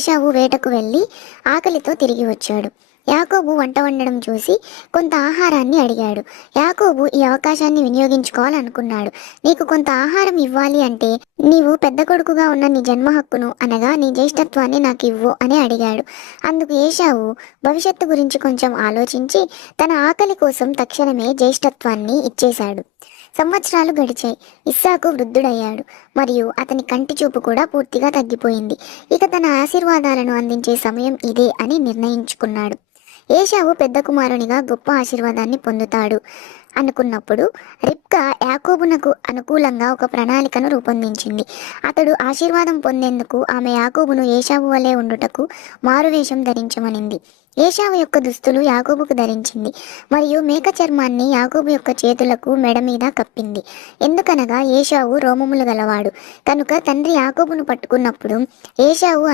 ఏశావు వేటకు వెళ్ళి ఆకలితో తిరిగి వచ్చాడు. యాకోబు వంట వండడం చూసి కొంత ఆహారాన్ని అడిగాడు. యాకోబు ఈ అవకాశాన్ని వినియోగించుకోవాలనుకున్నాడు. నీకు కొంత ఆహారం ఇవ్వాలి అంటే నీవు పెద్ద కొడుకుగా ఉన్న నీ జన్మ హక్కును అనగా నీ జ్యేష్ఠత్వాన్ని నాకు ఇవ్వు అని అడిగాడు. అందుకు ఏశావు భవిష్యత్తు గురించి కొంచెం ఆలోచించి తన ఆకలి కోసం తక్షణమే జ్యేష్ఠత్వాన్ని ఇచ్చేశాడు. సంవత్సరాలు గడిచాయి. ఇస్సాకు వృద్ధుడయ్యాడు మరియు అతని కంటి చూపు కూడా పూర్తిగా తగ్గిపోయింది. ఇక తన ఆశీర్వాదాలను అందించే సమయం ఇదే అని నిర్ణయించుకున్నాడు. ఏశావు పెద్ద కుమారునిగా గొప్ప ఆశీర్వాదాన్ని పొందుతాడు అనుకున్నప్పుడు రిబ్కా యాకోబునకు అనుకూలంగా ఒక ప్రణాళికను రూపొందించింది. అతడు ఆశీర్వాదం పొందేందుకు ఆమె యాకోబును ఏశావు వలె ఉండుటకు మారువేషం ధరించమనింది. ఏశావు యొక్క దుస్తులు యాకోబుకు ధరించింది మరియు మేక చర్మాన్ని యాకోబు యొక్క చేతులకు మెడ మీద కప్పింది. ఎందుకనగా ఏశావు రోమములు గలవాడు కనుక తండ్రి యాకోబును పట్టుకున్నప్పుడు ఏశావు